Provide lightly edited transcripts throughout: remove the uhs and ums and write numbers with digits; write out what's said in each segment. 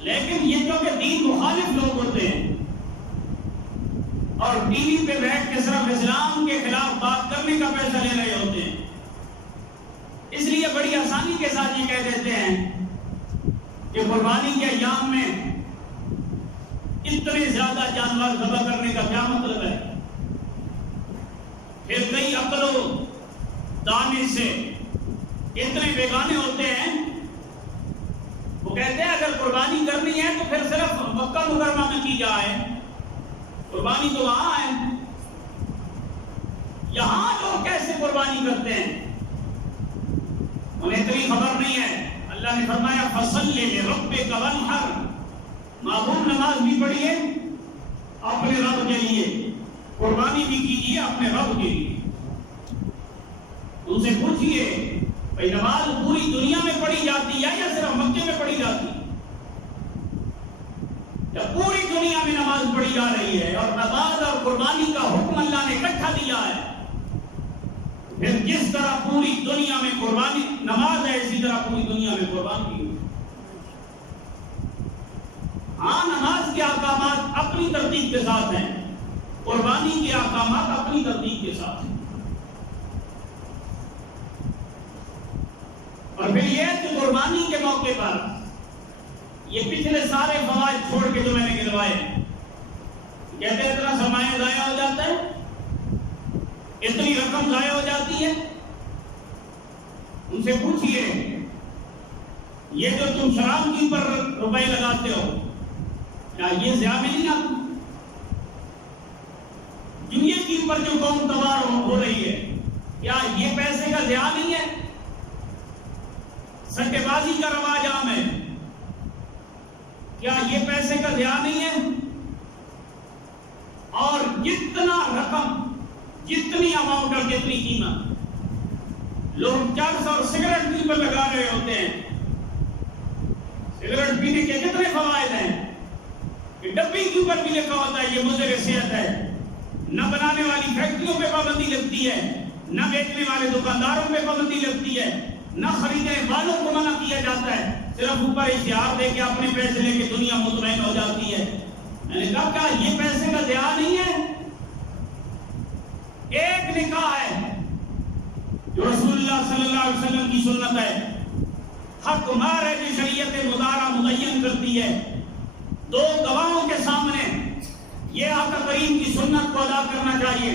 لیکن یہ جو کہ دین مخالف لوگ ہوتے ہیں اور ٹی وی پہ بیٹھ کے صرف اسلام کے خلاف بات کرنے کا پیسہ لے رہے ہوتے ہیں، اس لیے بڑی آسانی کے ساتھ یہ کہہ دیتے ہیں کہ قربانی کے ایام میں اتنے زیادہ جانور ذبح کرنے کا کیا مطلب ہے؟ پھر کئی عقل و دانش سے اتنے بیگانے ہوتے ہیں، وہ کہتے ہیں اگر قربانی کرنی ہے تو پھر صرف مکہ مکرمہ میں کی جائے، قربانی تو وہاں ہے، یہاں لوگ کیسے قربانی کرتے ہیں؟ انہیں اتنی خبر نہیں ہے۔ اللہ نے فرمایا فَصَلِّ لِرَبِّكَ وَانْحَرْ، معمول نماز بھی پڑھیے اپنے رب کے لیے، قربانی بھی کیجیے اپنے رب کے لیے۔ ان سے پوچھئے بھئی نماز پوری دنیا میں پڑھی جاتی ہے یا صرف مکے میں پڑھی جاتی ہے؟ جب پوری دنیا میں نماز پڑھی جا رہی ہے اور نماز اور قربانی کا حکم اللہ نے اکٹھا دیا ہے، پھر جس طرح پوری دنیا میں قربانی نماز ہے اسی طرح پوری دنیا میں قربانی ہے۔ ہاں نماز کے احکامات اپنی ترتیب کے ساتھ ہیں، قربانی کے احکامات اپنی ترتیب کے ساتھ ہیں۔ اور پھر یہ کہ قربانی کے موقع پر یہ پچھلے سارے فوائد چھوڑ کے جو میں نے گنوائے، کہتے ہیں اتنا سرمایہ ضائع ہو جاتا ہے، اتنی رقم ضائع ہو جاتی ہے۔ ان سے پوچھئے یہ جو تم شراب کے اوپر روپے لگاتے ہو کیا یہ ضیاع میں نہیں آتی؟ دنیا کے اوپر جو قوم تباہ ہو رہی ہے کیا یہ پیسے کا ضیاع نہیں ہے؟ سٹے بازی کا رواج عام ہے، کیا یہ پیسے کا ضیاع نہیں ہے؟ اور جتنا رقم، جتنی اماؤنٹ اور جتنی قیمت لوگ چرس اور سگریٹ کے اوپر لگا رہے ہوتے ہیں، سگریٹ پینے کے کتنے فوائد ہیں کہ ڈبی کے اوپر بھی لکھا ہوتا ہے یہ مضر صحت ہے، نہ بنانے والی فیکٹریوں پہ پابندی لگتی ہے، نہ بیچنے والے دکانداروں پہ پابندی لگتی ہے، نہ خریدنے والوں کو منع کیا جاتا ہے، صرف اوپر اشتہار دے کے اپنے پیسے لے کے دنیا مطمئن ہو جاتی ہے۔ میں نے کہا کیا یہ پیسے کا ضیاع نہیں ہے؟ ایک نکاح ہے جو رسول اللہ صلی اللہ علیہ وسلم کی سنت ہے، حق مار ہے جو شریعت مدارہ متعین کرتی ہے، دو گواہوں کے سامنے یہ آقا کریم کی سنت کو ادا کرنا چاہیے،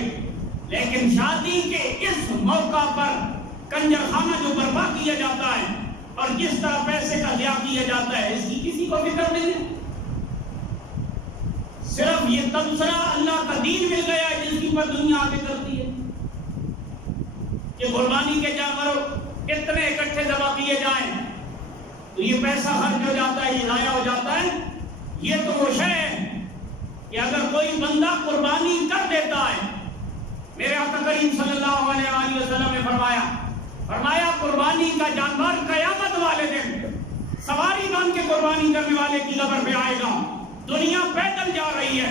لیکن شادی کے اس موقع پر کنجر خانہ جو برپا کیا جاتا ہے اور جس طرح پیسے کا ضیاع کیا جاتا ہے اس کی کسی کو فکر نہیں ہے۔ صرف یہ تبصرہ اللہ کا دین مل گیا ہے جس کی پر دنیا آگے کرتی ہے کہ قربانی کے جانور کتنے اکٹھے ذبح کیے جائیں تو یہ پیسہ خرچ ہو جاتا ہے، یہ ضائع ہو جاتا ہے۔ یہ تو وہ شے ہے کہ اگر کوئی بندہ قربانی کر دیتا ہے، میرے آقا کریم صلی اللہ علیہ وآلہ وسلم نے فرمایا قربانی کا جانور قیامت والے دن سواری بن کے قربانی کرنے والے کی قبر پہ آئے گا۔ دنیا پیدل جا رہی ہے،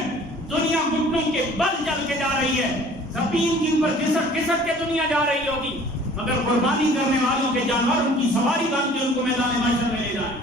دنیا گھٹنوں کے بل چل کے جا رہی ہے، زمین کے اوپر گھسٹ کے دنیا جا رہی ہوگی، مگر قربانی کرنے والوں کے جانور ان کی سواری بن کے ان کو میدان محشر میں لے جائیں۔